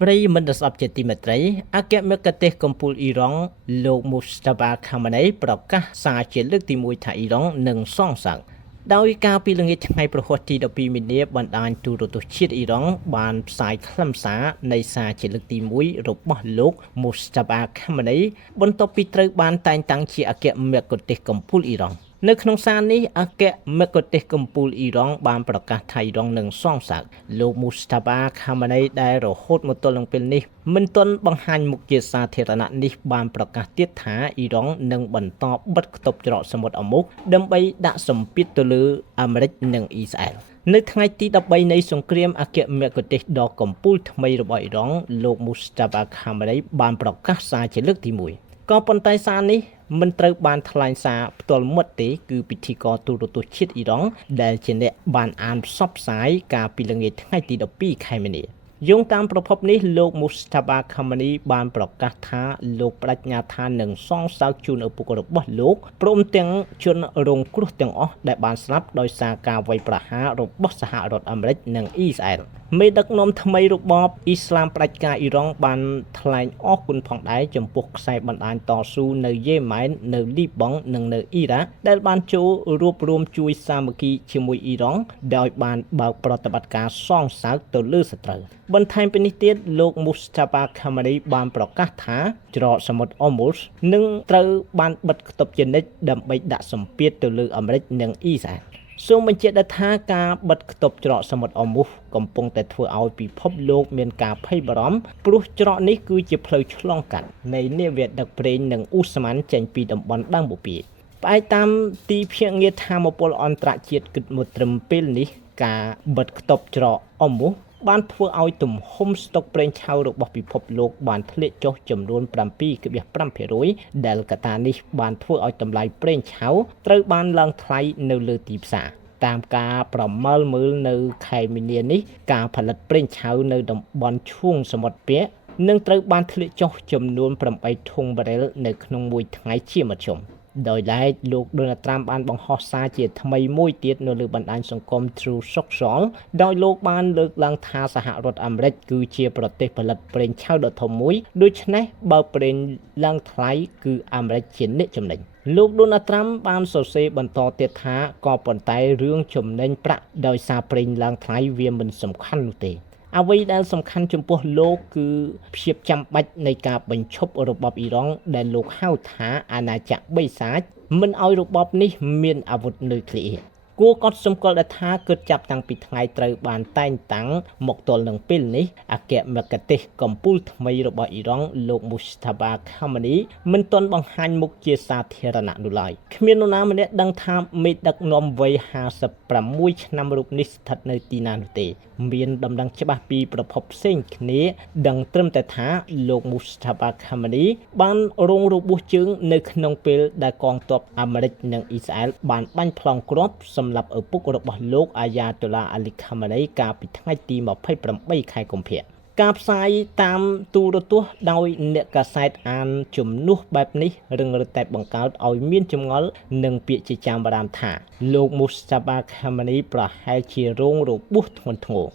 ប្រិយមិត្តស្ដាប់ជាទីមេត្រីអគ្គមគ្គុទេសកកំពូលអ៊ីរ៉ង់លោកមូស្តាបាខាម៉ាណេប្រកាសសារជាលើកទី1ថាអ៊ីរ៉ង់នឹងសងសឹកដោយការពីល្ងាចថ្ងៃប្រហ័សទី12មីនាបណ្ដាញទូរទស្សន៍ជាតិអ៊ីរ៉ង់បានផ្សាយខ្លឹមសារនៃសារជាលើកទី1របស់លោកមូស្តាបាខាម៉ាណេបន្ទាប់ពីត្រូវបានតែងតាំងជាអគ្គមគ្គុទេសកំពូលអ៊ីរ៉ង់នៅក្នុងសារនេះអគ្គមគ្គុទេសកំពូលអ៊ីរ៉ង់បានប្រកាសថាអ៊ីរ៉ង់នឹងសងសឹកលោកមូស្តាបាខាម៉ាណេដែលរហូតមកទល់នឹងពេលនេះមិនទាន់បង្ហាញមុខជាសាធារណៈនេះបានប្រកាសទៀតថាអ៊ីរ៉ង់នឹងបន្តបិទគប់ច្រកសមុទ្រអាមុខដើម្បីដាក់សម្ពាធទៅលើអាមេរិកនិងអ៊ីស្រាអែលនៅថ្ងៃទី13នៃសង្គ្រាមអគ្គមគ្គុទេសដ៏កំពូលថ្មីរបស់អ៊ីរ៉ង់លោកមូស្តាបាខាម៉ាណេបានប្រកាសសារជាលើកទី1ក៏ប៉ុន្តែសារនេះមិនត្រូវបានថ្លែងសារផ្ទាល់មាត់ទេគឺពិធីករទូរទស្សន៍ជាតិអ៊ីរ៉ង់ដែលជាអ្នកបានអានផ្សព្វផ្សាយកាលពីល្ងាចថ្ងៃទី12ខែមីនាយោងតាមប្រភពនេះលោកមូស្តាបាខាម៉ានីបានប្រកាសថាលោកបដិញ្ញាថានឹងសងសើចជូនឪពុករបស់លោកព្រមទាំងជនរងគ្រោះទាំងអស់ដែលបានស្លាប់ដោយសារការវាយប្រហាររបស់សហរដ្ឋអាមេរិកនិងអ៊ីស្រាអែលមេដឹកនាំថ្មីរបបអ៊ីស្លាមផ្ដាច់ការអ៊ីរ៉ង់បានថ្លែងអរគុណផងដែរចំពោះខ្សែបណ្ដាញតស៊ូនៅយេម៉ែននៅលីបង់និងនៅអ៊ីរ៉ាក់ដែលបានចូលរួបរวมជួយសាមគ្គីជាមួយអ៊ីរ៉ង់ដោយបានបើកប្រតិបត្តិការសងសើចទៅលើសត្រូវបន្ថែមពីនេះទៀតលោកមូស្តាបាខាម៉ានីបានប្រកាសថាច្រកសមុទ្រអ៊ូមុសនឹងត្រូវបានបិទគប់ជានិច្ចដើម្បីដាក់សម្ពាធទៅលើអាមេរិកនិងអ៊ីស្រាអែលសូមបញ្ជាក់ដែរថាការបិទគប់ច្រកសមុទ្រអ៊ូមុសកំពុងតែធ្វើឲ្យពិភពលោកមានការភ័យបារម្ភព្រោះច្រកនេះគឺជាផ្លូវឆ្លងកាត់នៃនាវាដឹកប្រេងនិងឧស្ម័នចេញពីតំបន់ដើមបូព៌ាផ្អែកតាមទីភ្នាក់ងារថាមពលអន្តរជាតិគិតមកត្រឹមពេលនេះការបិទគប់ច្រកអ៊ូមុសបានធ្វើឲ្យទំហំស្តុកប្រេងឆៅរបស់ពិភពលោកបានធ្លាក់ចុះចំនួន 7.5% ដែលកត្តានេះបានធ្វើឲ្យតម្លៃប្រេងឆៅត្រូវបានឡើងថ្លៃនៅលើទីផ្សារតាមការប្រមើលមើលនៅខែមីនានេះការផលិតប្រេងឆៅនៅតំបន់ឈូងសមុទ្រពាក់នឹងត្រូវបានធ្លាក់ចុះចំនួន8ធុងបារ៉ែលនៅក្នុងមួយថ្ងៃជាមធ្យមដោយឡែកលោកដូណាល់ត្រាំបានបង្ហោះសារជាថ្មីមួយទៀតនៅលើបណ្ដាញសង្គម Truth Social ដោយលោកបានលើកឡើងថាសហរដ្ឋអាមេរិកគឺជាប្រទេសផលិតប្រេងឆៅដ៏ធំមួយដូច្នេះបើប្រេងឡើងថ្លៃគឺអាមេរិកជាអ្នកចំណេញលោកដូណាល់ត្រាំបានសរសេរបន្តទៀតថាក៏ប៉ុន្តែរឿងចំណេញប្រាក់ដោយសារប្រេងឡើងថ្លៃវាមិនសំខាន់នោះទេអ្វីដែលសំខាន់ចំពោះលោកគឺភាពចាំបាច់នៃការបញ្ឈប់របបអ៊ីរ៉ង់ដែលលោកហៅថាអាណាចក្របិសាចមិនឲ្យរបបនេះមានអាវុធនុយក្លេអ៊ែរគួរកត់សម្គាល់ថាគិតចាប់តាំងពីថ្ងៃត្រូវបានតែងតាំងមកទល់នឹងពេលនេះអគ្គមគ្គុទេសកំពូលថ្មីរបស់អ៊ីរ៉ង់លោកមូស្តាបាខាម៉ានីមិនទាន់បង្ហាញមុខជាសាធារណៈនោះឡើយគ្មាននរណាម្នាក់ដឹងថាមេដឹកនាំវ័យ56ឆ្នាំរូបនេះស្ថិតនៅទីណានោះទេមានដំណឹងច្បាស់ពីប្រភពផ្សេងគ្នាដឹងត្រឹមតែថាលោកមូស្តាបាខាម៉ានីបានរងរបួសជើងនៅក្នុងពេលដែលកងទ័ពអាមេរិកនិងអ៊ីស្រាអែលបានបាញ់ប្លង់គ្រាប់សម្រាប់ឪពុករបស់លោកអាយ៉ាតូឡាអាលីខាម៉ានីកាលពីថ្ងៃទី28ខែកុម្ភៈការផ្សាយតាមទូរទស្សន៍ដោយអ្នកកាសែតអានជំនួសបែបនេះរឹងតែបង្កើតឲ្យមានចម្ងល់និងពាក្យជាចាំបារាមថាលោកមូស្តាបាខាម៉ានីប្រហែលជារងរបួសធ្ងន់ធ្ងរ